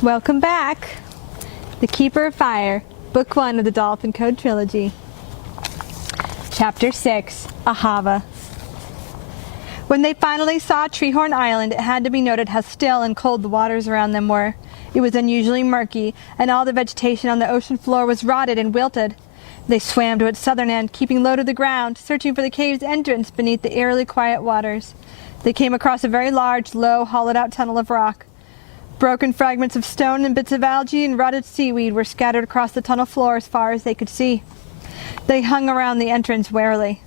Welcome back. The Keeper of Fire, Book 1 of the Dolphin Code Trilogy. Chapter 6, Ahava. When they finally saw Treehorn Island, it had to be noted how still and cold the waters around them were. It was unusually murky, and all the vegetation on the ocean floor was rotted and wilted. They swam to its southern end, keeping low to the ground, searching for the cave's entrance beneath the eerily quiet waters. They came across a very large, low, hollowed-out tunnel of rock. Broken fragments of stone and bits of algae and rotted seaweed were scattered across the tunnel floor as far as they could see. They hung around the entrance warily.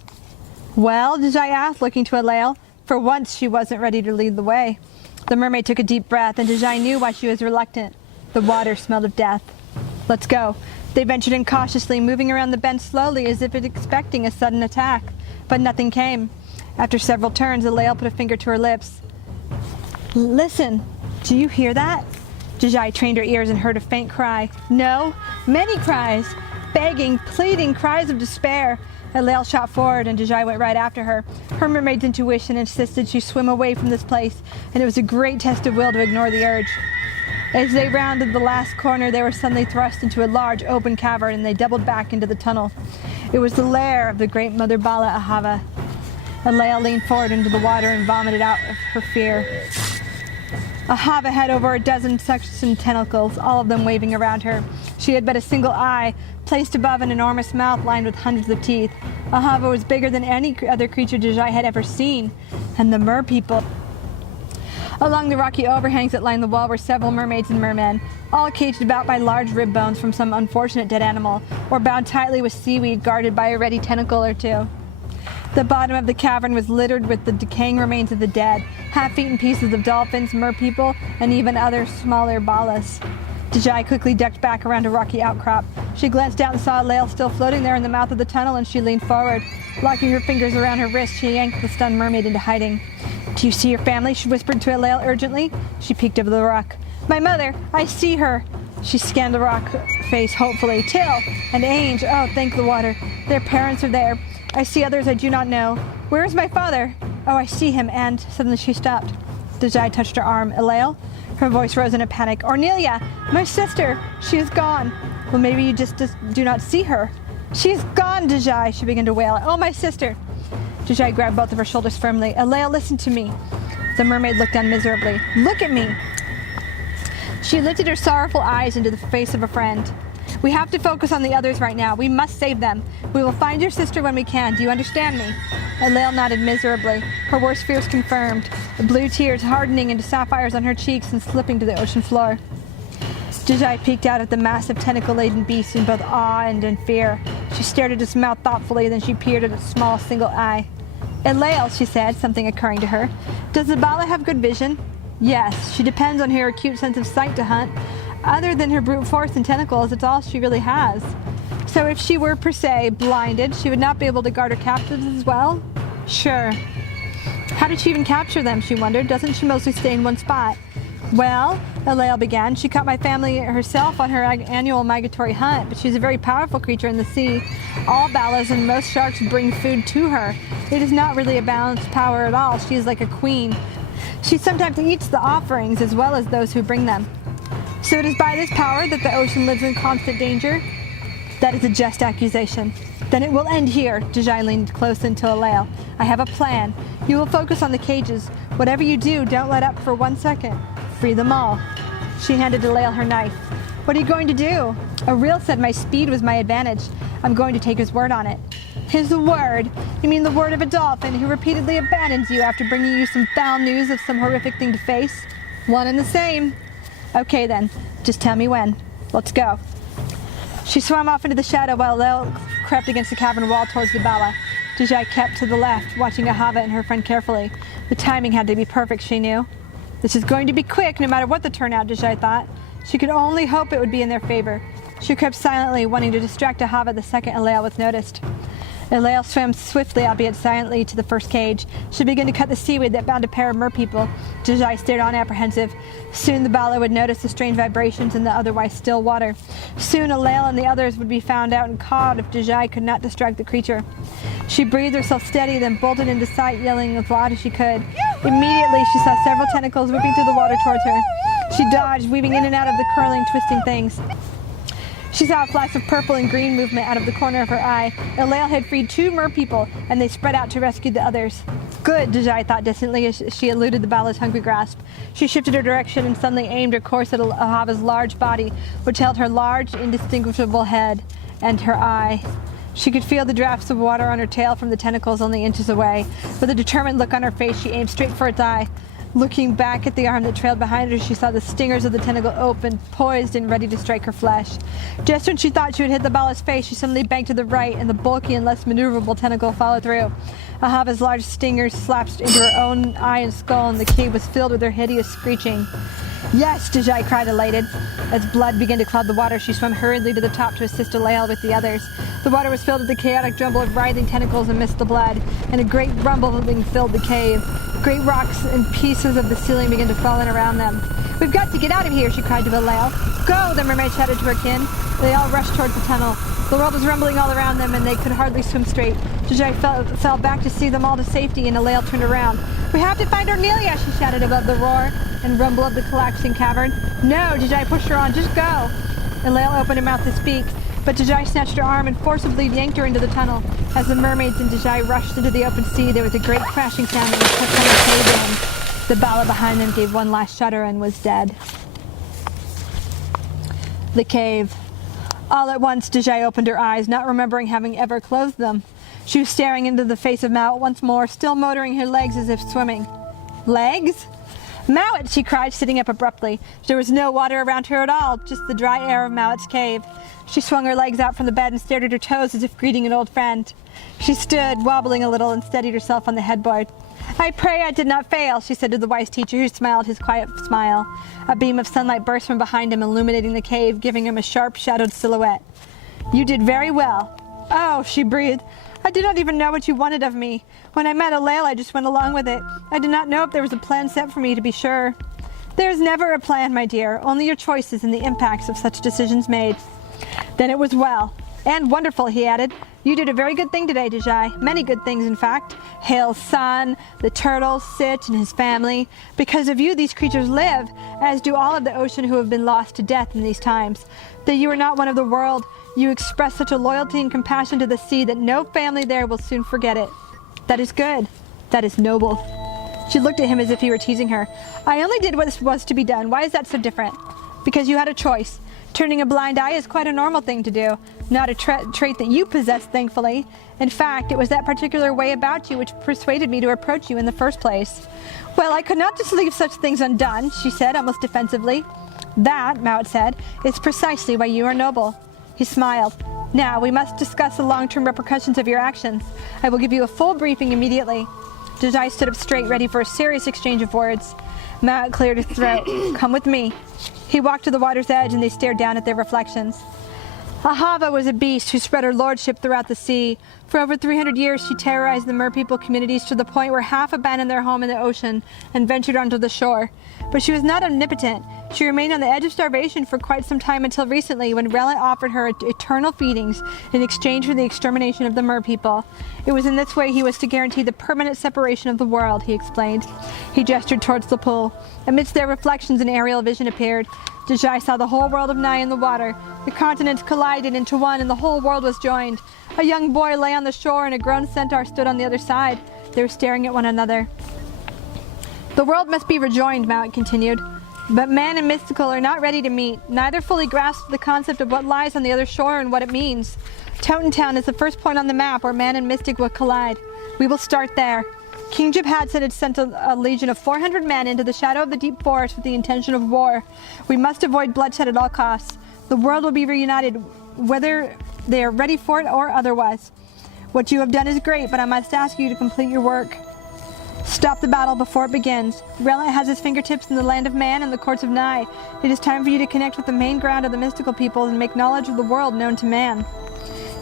"Well?" Deiji asked, looking to Alael. For once, she wasn't ready to lead the way. The mermaid took a deep breath, and Deiji knew why she was reluctant. The water smelled of death. "Let's go." They ventured in cautiously, moving around the bend slowly as if expecting a sudden attack. But nothing came. After several turns, Alael put a finger to her lips. "Listen. Do you hear that?" Deiji trained her ears and heard a faint cry. No, many cries. Begging, pleading, cries of despair. Alael shot forward and Deiji went right after her. Her mermaid's intuition insisted she swim away from this place, and it was a great test of will to ignore the urge. As they rounded the last corner, they were suddenly thrust into a large open cavern, and they doubled back into the tunnel. It was the lair of the great Mother Bala Ahava. Alael leaned forward into the water and vomited out of her fear. Ahava had over a dozen suction tentacles, all of them waving around her. She had but a single eye, placed above an enormous mouth lined with hundreds of teeth. Ahava was bigger than any other creature Deiji had ever seen. And the merpeople. Along the rocky overhangs that lined the wall were several mermaids and mermen, all caged about by large rib bones from some unfortunate dead animal, or bound tightly with seaweed guarded by a ready tentacle or two. The bottom of the cavern was littered with the decaying remains of the dead, half-eaten pieces of dolphins, merpeople, and even other smaller balas. Deiji quickly ducked back around a rocky outcrop. She glanced out and saw Alael still floating there in the mouth of the tunnel, and she leaned forward. Locking her fingers around her wrist, she yanked the stunned mermaid into hiding. "Do you see your family?" she whispered to Alael urgently. She peeked over the rock. "My mother! I see her!" She scanned the rock face hopefully. "Till and Ange! Oh, thank the water! Their parents are there. I see others I do not know. Where is my father? Oh, I see him," and suddenly she stopped. Deiji touched her arm. "Alael?" Her voice rose in a panic. "Ornelia! My sister! She is gone!" "Well, maybe you just do not see her." "She is gone, Deiji!" She began to wail. "Oh, my sister!" Deiji grabbed both of her shoulders firmly. "Alael, listen to me." The mermaid looked down miserably. "Look at me!" She lifted her sorrowful eyes into the face of a friend. "We have to focus on the others right now. We must save them. We will find your sister when we can. Do you understand me?" Alael nodded miserably, her worst fears confirmed, the blue tears hardening into sapphires on her cheeks and slipping to the ocean floor. Deiji peeked out at the massive tentacle-laden beast in both awe and in fear. She stared at its mouth thoughtfully, then she peered at its small single eye. "Alael," she said, something occurring to her, "does the Bala have good vision?" "Yes, she depends on her acute sense of sight to hunt. Other than her brute force and tentacles, it's all she really has. So if she were, per se, blinded, she would not be able to guard her captives as well?" "Sure." "How did she even capture them?" she wondered. "Doesn't she mostly stay in one spot?" "Well," Alael began, "she caught my family herself on her annual migratory hunt, but she's a very powerful creature in the sea. All balas and most sharks bring food to her. It is not really a balanced power at all. She is like a queen. She sometimes eats the offerings as well as those who bring them. So it is by this power that the ocean lives in constant danger?" "That is a just accusation." "Then it will end here." Deiji leaned close into Alael. "I have a plan. You will focus on the cages. Whatever you do, don't let up for 1 second. Free them all." She handed Alael her knife. "What are you going to do?" "Auril said my speed was my advantage. I'm going to take his word on it." "His word? You mean the word of a dolphin who repeatedly abandons you after bringing you some foul news of some horrific thing to face?" "One and the same." "Okay then, just tell me when. Let's go." She swam off into the shadow while Alael crept against the cavern wall towards the Bala. Deiji kept to the left, watching Ahava and her friend carefully. The timing had to be perfect, she knew. This is going to be quick, no matter what the turnout, Deiji thought. She could only hope it would be in their favor. She crept silently, wanting to distract Ahava the second Alael was noticed. Alael swam swiftly, albeit silently, to the first cage. She began to cut the seaweed that bound a pair of merpeople. Deiji stared on apprehensive. Soon the Bala would notice the strange vibrations in the otherwise still water. Soon Alael and the others would be found out and caught if Deiji could not distract the creature. She breathed herself steady, then bolted into sight, yelling as loud as she could. Immediately she saw several tentacles whipping through the water towards her. She dodged, weaving in and out of the curling, twisting things. She saw a flash of purple and green movement out of the corner of her eye. Elael had freed 2 merpeople, and they spread out to rescue the others. Good, Deiji thought distantly as she eluded the Bala's hungry grasp. She shifted her direction and suddenly aimed her course at Ahava's large body, which held her large, indistinguishable head and her eye. She could feel the drafts of water on her tail from the tentacles only inches away. With a determined look on her face, she aimed straight for its eye. Looking back at the arm that trailed behind her, she saw the stingers of the tentacle open, poised and ready to strike her flesh. Just when she thought she would hit the Bala's face, she suddenly banked to the right, and the bulky and less maneuverable tentacle followed through. Ahava's large stingers slapped into her own eye and skull, and the cave was filled with their hideous screeching. Yes, Deiji cried, elated. As blood began to cloud the water, she swam hurriedly to the top to assist Elael with the others. The water was filled with the chaotic jumble of writhing tentacles amidst the blood, and a great rumbling filled the cave. Great rocks and pieces of the ceiling began to fall in around them. We've got to get out of here, she cried to Elael. Go, the mermaid shouted to her kin. They all rushed towards the tunnel. The world was rumbling all around them, and they could hardly swim straight. Deiji fell back to see them all to safety, and Elael turned around. We have to find Ornelia, she shouted above the roar and rumble of the collapsing cavern. No, Deiji pushed her on. Just go. Elael opened her mouth to speak, but Deiji snatched her arm and forcibly yanked her into the tunnel. As the mermaids and Deiji rushed into the open sea, there was a great crashing sound and the tunnel caved in. The Bala behind them gave one last shudder and was dead. The cave. All at once, Deiji opened her eyes, not remembering having ever closed them. She was staring into the face of Mowat once more, still motoring her legs as if swimming. Legs? Mowat, she cried, sitting up abruptly. There was no water around her at all, just the dry air of Mowat's cave. She swung her legs out from the bed and stared at her toes as if greeting an old friend. She stood, wobbling a little, and steadied herself on the headboard. I pray I did not fail, she said to the wise teacher, who smiled his quiet smile. A beam of sunlight burst from behind him, illuminating the cave, giving him a sharp, shadowed silhouette. You did very well. Oh, she breathed. I did not even know what you wanted of me. When I met Elael, I just went along with it. I did not know if there was a plan set for me, to be sure. There is never a plan, my dear, only your choices and the impacts of such decisions made. Then it was well. And wonderful, he added. You did a very good thing today, Deiji. Many good things, in fact. Hail's son, the turtle, Sitch, and his family. Because of you, these creatures live, as do all of the ocean who have been lost to death in these times. That you are not one of the world, you express such a loyalty and compassion to the sea that no family there will soon forget it. That is good. That is noble. She looked at him as if he were teasing her. I only did what was to be done. Why is that so different? Because you had a choice. Turning a blind eye is quite a normal thing to do, not a trait that you possess, thankfully. In fact, it was that particular way about you which persuaded me to approach you in the first place. Well, I could not just leave such things undone, she said, almost defensively. That, Mowat said, is precisely why you are noble. He smiled. Now, we must discuss the long-term repercussions of your actions. I will give you a full briefing immediately. Deiji stood up straight, ready for a serious exchange of words. Mowat cleared his throat. Come with me. He walked to the water's edge, and they stared down at their reflections. Ahava was a beast who spread her lordship throughout the sea. For over 300 years, she terrorized the merpeople communities to the point where half abandoned their home in the ocean and ventured onto the shore. But she was not omnipotent. She remained on the edge of starvation for quite some time until recently, when Relant offered her eternal feedings in exchange for the extermination of the merpeople. It was in this way he was to guarantee the permanent separation of the world, he explained. He gestured towards the pool. Amidst their reflections, an aerial vision appeared. Deiji saw the whole world of Nigh in the water. The continents collided into one, and the whole world was joined. A young boy lay on the shore, and a grown centaur stood on the other side. They were staring at one another. The world must be rejoined, Mowat continued. But man and mystical are not ready to meet. Neither fully grasp the concept of what lies on the other shore and what it means. Totentown is the first point on the map where man and mystic will collide. We will start there. King Jabhadset had sent a legion of 400 men into the shadow of the deep forest with the intention of war. We must avoid bloodshed at all costs. The world will be reunited, whether they are ready for it or otherwise. What you have done is great, but I must ask you to complete your work. Stop the battle before it begins. Relant has his fingertips in the land of man and the courts of Nigh. It is time for you to connect with the main ground of the mystical peoples and make knowledge of the world known to man.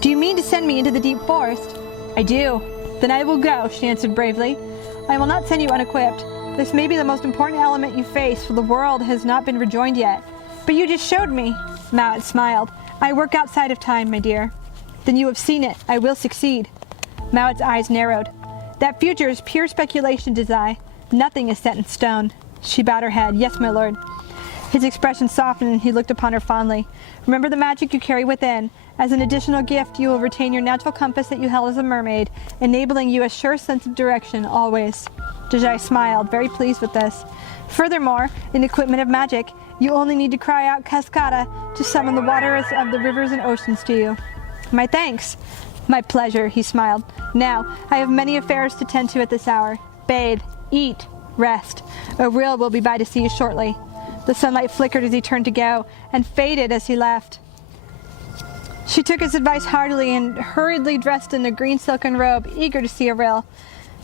Do you mean to send me into the deep forest? I do. Then I will go, she answered bravely. I will not send you unequipped. This may be the most important element you face, for the world has not been rejoined yet. But you just showed me. Mowat smiled. I work outside of time, my dear. Then you have seen it. I will succeed. Mowat's eyes narrowed. That future is pure speculation, Deiji. Nothing is set in stone. She bowed her head. Yes, my lord. His expression softened and he looked upon her fondly. Remember the magic you carry within. As an additional gift, you will retain your natural compass that you held as a mermaid, enabling you a sure sense of direction always. Deiji smiled, very pleased with this. Furthermore, in equipment of magic, you only need to cry out Cascada to summon the waters of the rivers and oceans to you. My thanks. My pleasure, he smiled. Now, I have many affairs to tend to at this hour. Bathe, eat, rest. O'Reilly will be by to see you shortly. The sunlight flickered as he turned to go, and faded as he left. She took his advice heartily and hurriedly dressed in a green silken robe, eager to see O'Reilly.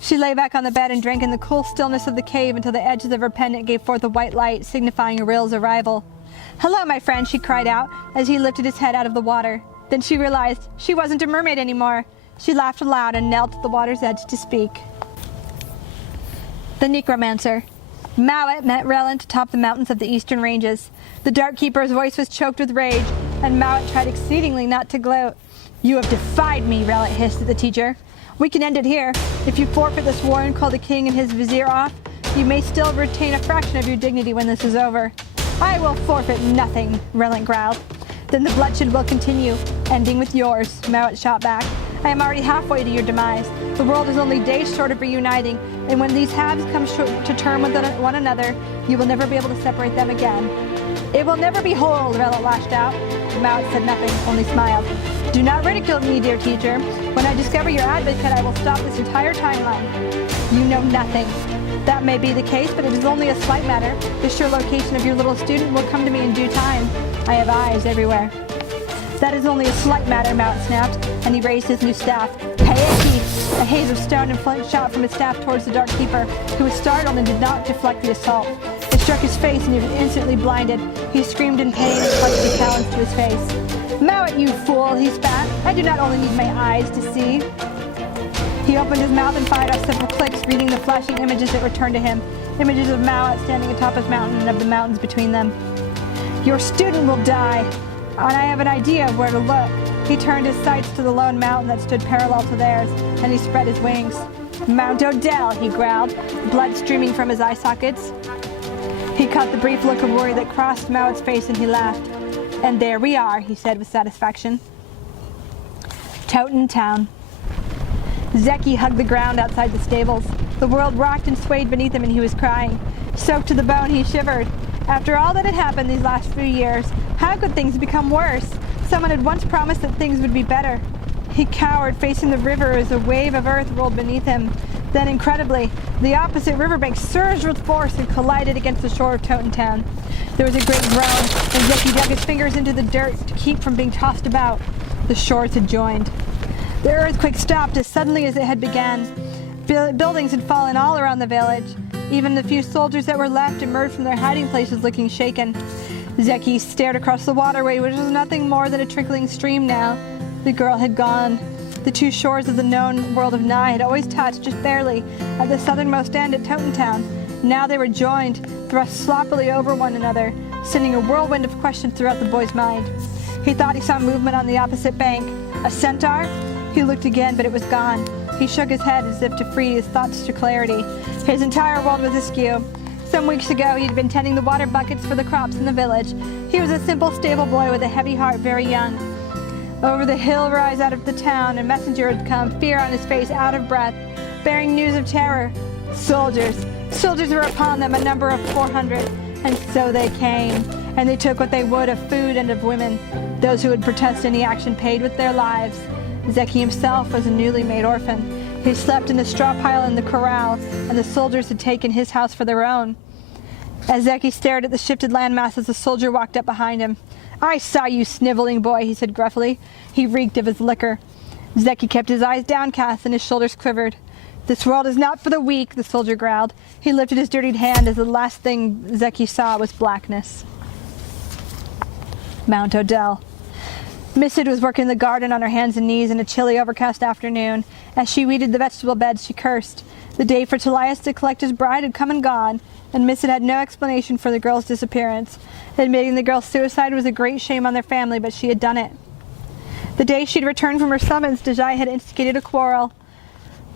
She lay back on the bed and drank in the cool stillness of the cave until the edges of her pendant gave forth a white light, signifying O'Reilly's arrival. "Hello, my friend," she cried out as he lifted his head out of the water. Then she realized she wasn't a mermaid anymore. She laughed aloud and knelt at the water's edge to speak. The necromancer. Mowat met Relant atop the mountains of the eastern ranges. The Dark Keeper's voice was choked with rage, and Mowat tried exceedingly not to gloat. "You have defied me," Relant hissed at the teacher. "We can end it here. If you forfeit this war and call the king and his vizier off, you may still retain a fraction of your dignity when this is over." "I will forfeit nothing," Relant growled. "Then the bloodshed will continue, ending with yours," Mowat shot back. "I am already halfway to your demise. The world is only days short of reuniting, and when these halves come to term with one another, you will never be able to separate them again." "It will never be whole," Relant lashed out. Mowat said nothing, only smiled. "Do not ridicule me, dear teacher. When I discover your advocate, I will stop this entire timeline." "You know nothing." "That may be the case, but it is only a slight matter. The sure location of your little student will come to me in due time. I have eyes everywhere." "That is only a slight matter," Mowat snapped, and he raised his new staff. "Hayeki!" A haze of stone and flint shot from his staff towards the Dark Keeper, who was startled and did not deflect the assault. It struck his face and he was instantly blinded. He screamed in pain and clutched his talons to his face. "Mowat, you fool!" he spat. "I do not only need my eyes to see." He opened his mouth and fired off several clicks, reading the flashing images that returned to him. Images of Mowat standing atop his mountain and of the mountains between them. "Your student will die, and I have an idea of where to look." He turned his sights to the lone mountain that stood parallel to theirs, and he spread his wings. "Mount Odell," he growled, blood streaming from his eye sockets. He caught the brief look of worry that crossed Mowat's face, and he laughed. "And there we are," he said with satisfaction. Toten Town. Zeki hugged the ground outside the stables. The world rocked and swayed beneath him, and he was crying. Soaked to the bone, he shivered. After all that had happened these last few years, how could things become worse? Someone had once promised that things would be better. He cowered, facing the river as a wave of earth rolled beneath him. Then, incredibly, the opposite riverbank surged with force and collided against the shore of Toten Town. There was a great groan, and Zeki dug his fingers into the dirt to keep from being tossed about. The shores had joined. The earthquake stopped as suddenly as it had begun. Buildings had fallen all around the village. Even the few soldiers that were left emerged from their hiding places looking shaken. Zeki stared across the waterway, which was nothing more than a trickling stream now. The girl had gone. The two shores of the known world of Nigh had always touched, just barely, at the southernmost end at Toten Town. Now they were joined, thrust sloppily over one another, sending a whirlwind of questions throughout the boy's mind. He thought he saw movement on the opposite bank. A centaur? He looked again, but it was gone. He shook his head as if to free his thoughts to clarity. His entire world was askew. Some weeks ago, he'd been tending the water buckets for the crops in the village. He was a simple stable boy with a heavy heart, very young. Over the hill rise out of the town, a messenger had come, fear on his face, out of breath, bearing news of terror. Soldiers. Soldiers were upon them, a number of 400. And so they came, and they took what they would of food and of women. Those who would protest any action paid with their lives. Zeki himself was a newly made orphan. He slept in the straw pile in the corral, and the soldiers had taken his house for their own. As Zeki stared at the shifted landmasses, a soldier walked up behind him. "I saw you, sniveling boy," he said gruffly. He reeked of his liquor. Zeki kept his eyes downcast and his shoulders quivered. "This world is not for the weak," the soldier growled. He lifted his dirtied hand as the last thing Zeki saw was blackness. Mount Odell. Missid was working in the garden on her hands and knees in a chilly, overcast afternoon. As she weeded the vegetable beds, she cursed. The day for Talias to collect his bride had come and gone, and Missid had no explanation for the girl's disappearance. Admitting the girl's suicide was a great shame on their family, but she had done it. The day she'd returned from her summons, Deiji had instigated a quarrel.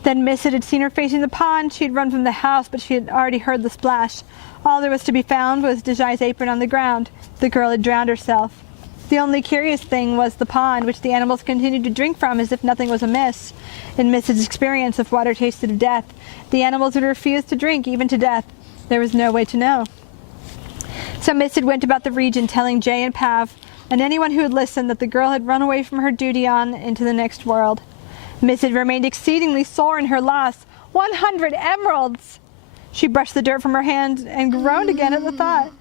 Then Missy had seen her facing the pond. She had run from the house, but she had already heard the splash. All there was to be found was Deiji's apron on the ground. The girl had drowned herself. The only curious thing was the pond, which the animals continued to drink from as if nothing was amiss. In Missy's experience, if water tasted of death, the animals would refuse to drink, even to death. There was no way to know. So Missy went about the region telling Jay and Pav, and anyone who would listen, that the girl had run away from her duty on into the next world. Missy remained exceedingly sore in her loss. 100 emeralds! She brushed the dirt from her hand and groaned again at the thought.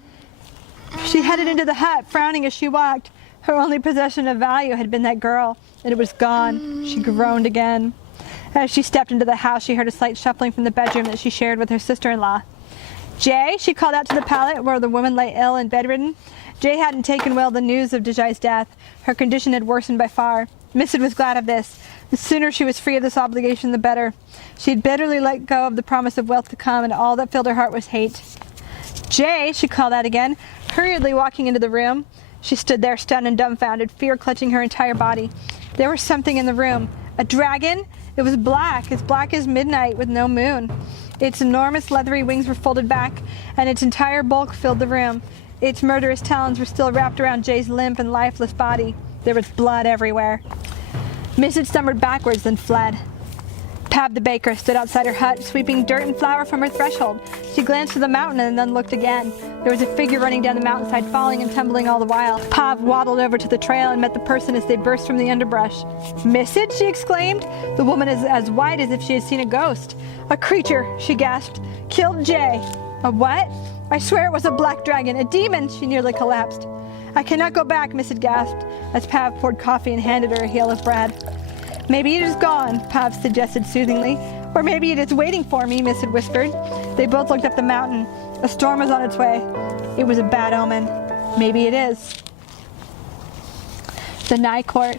She headed into the hut, frowning as she walked. Her only possession of value had been that girl, and it was gone. She groaned again. As she stepped into the house, she heard a slight shuffling from the bedroom that she shared with her sister-in-law. Jay, she called out to the pallet where the woman lay ill and bedridden. Jay hadn't taken well the news of Deiji's death. Her condition had worsened by far. Missy was glad of this. The sooner she was free of this obligation, the better. She had bitterly let go of the promise of wealth to come, and all that filled her heart was hate. Jay, she called out again, hurriedly walking into the room. She stood there stunned and dumbfounded, fear clutching her entire body. There was something in the room. A dragon? It was black as midnight with no moon. Its enormous leathery wings were folded back, and its entire bulk filled the room. Its murderous talons were still wrapped around Jay's limp and lifeless body. There was blood everywhere. Missy stumbled backwards, then fled. Pav the baker stood outside her hut, sweeping dirt and flour from her threshold. She glanced to the mountain and then looked again. There was a figure running down the mountainside, falling and tumbling all the while. Pav waddled over to the trail and met the person as they burst from the underbrush. "Missy?" she exclaimed. The woman is as white as if she had seen a ghost. "A creature," she gasped. "Killed Jay." "A what?" "I swear it was a black dragon, a demon." She nearly collapsed. "I cannot go back," Missy gasped, as Pav poured coffee and handed her a heel of bread. "Maybe it is gone," Pav suggested soothingly. "Or maybe it is waiting for me," Missy whispered. They both looked up the mountain. A storm was on its way. It was a bad omen. Maybe it is. The Nigh court.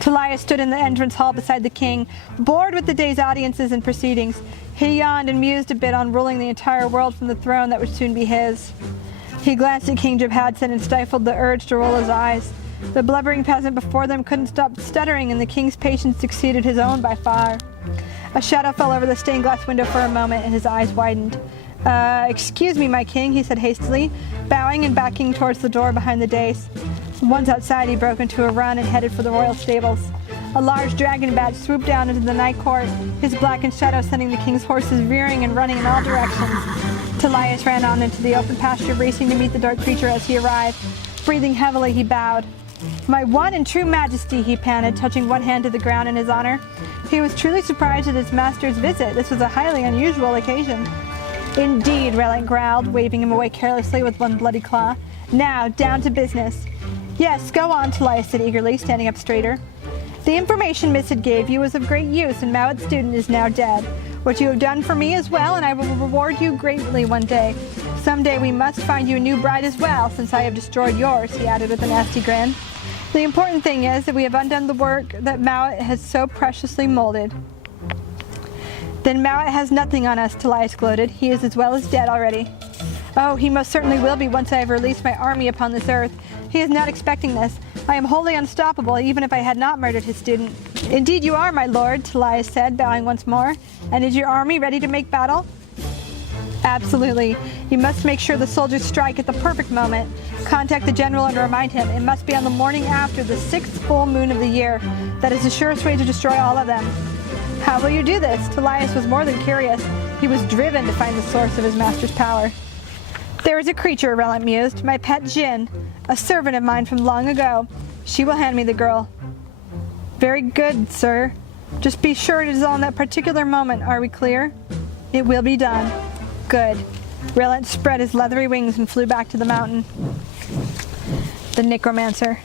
Talia stood in the entrance hall beside the king, bored with the day's audiences and proceedings. He yawned and mused a bit on ruling the entire world from the throne that would soon be his. He glanced at King Jabhadson and stifled the urge to roll his eyes. The blubbering peasant before them couldn't stop stuttering, and the king's patience exceeded his own by far. A shadow fell over the stained glass window for a moment, and his eyes widened. Excuse me, my king," he said hastily, bowing and backing towards the door behind the dais. Once outside, he broke into a run and headed for the royal stables. A large dragon bat swooped down into the night court, his blackened shadow sending the king's horses rearing and running in all directions. Talias ran on into the open pasture, racing to meet the dark creature as he arrived. Breathing heavily, he bowed. "My one and true majesty," he panted, touching one hand to the ground in his honor. He was truly surprised at his master's visit. This was a highly unusual occasion. "Indeed," Relant growled, waving him away carelessly with one bloody claw. "Now, down to business." "Yes, go on," Talia said eagerly, standing up straighter. "The information Missy gave you was of great use, and Mowat's student is now dead. What you have done for me as well, and I will reward you greatly one day. Someday we must find you a new bride as well, since I have destroyed yours," he added with a nasty grin. "The important thing is that we have undone the work that Mowat has so preciously molded." "Then Mowat has nothing on us," Talias gloated. "He is as well as dead already." "Oh, he most certainly will be once I have released my army upon this earth. He is not expecting this. I am wholly unstoppable, even if I had not murdered his student." "Indeed you are, my lord," Talias said, bowing once more. "And is your army ready to make battle?" "Absolutely. You must make sure the soldiers strike at the perfect moment. Contact the general and remind him it must be on the morning after the 6th full moon of the year. That is the surest way to destroy all of them." "How will you do this?" Talias was more than curious. He was driven to find the source of his master's power. "There is a creature," Relant mused, "my pet Jinn, a servant of mine from long ago. She will hand me the girl." "Very good, sir. Just be sure it is on that particular moment. Are we clear?" "It will be done." "Good." Relant spread his leathery wings and flew back to the mountain. The necromancer.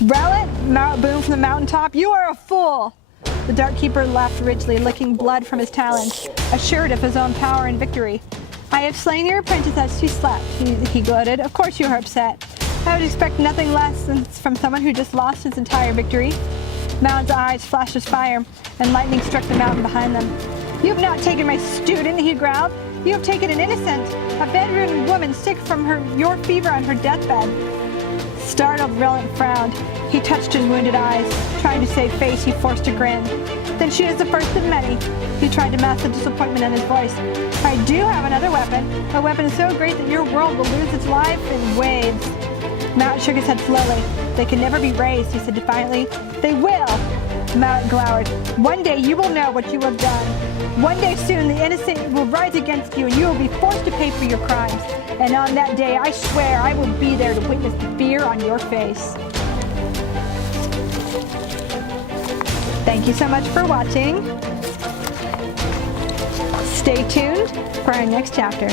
"Relant!" Mowat boomed from the mountaintop. "You are a fool!" The Dark Keeper laughed richly, licking blood from his talons, assured of his own power and victory. "I have slain your apprentice as she slept," he gloated. "Of course you are upset. I would expect nothing less than from someone who just lost his entire victory." Mowat's eyes flashed as fire, and lightning struck the mountain behind them. "You have not taken my student," he growled. "You have taken an innocent, a bedridden woman sick from your fever on her deathbed." Startled, Relant frowned. He touched his wounded eyes. Trying to save face, he forced a grin. Then she is the first of many. He tried to mask the disappointment in his voice. I do have another weapon. A weapon so great that your world will lose its life in waves. Mowat shook his head slowly. They can never be raised, he said defiantly. They will. Mowat glowered. One day you will know what you have done. One day soon the innocent will rise against you and you will be forced to pay for your crimes. And on that day, I swear I will be there to witness the fear on your face. Thank you so much for watching. Stay tuned for our next chapter.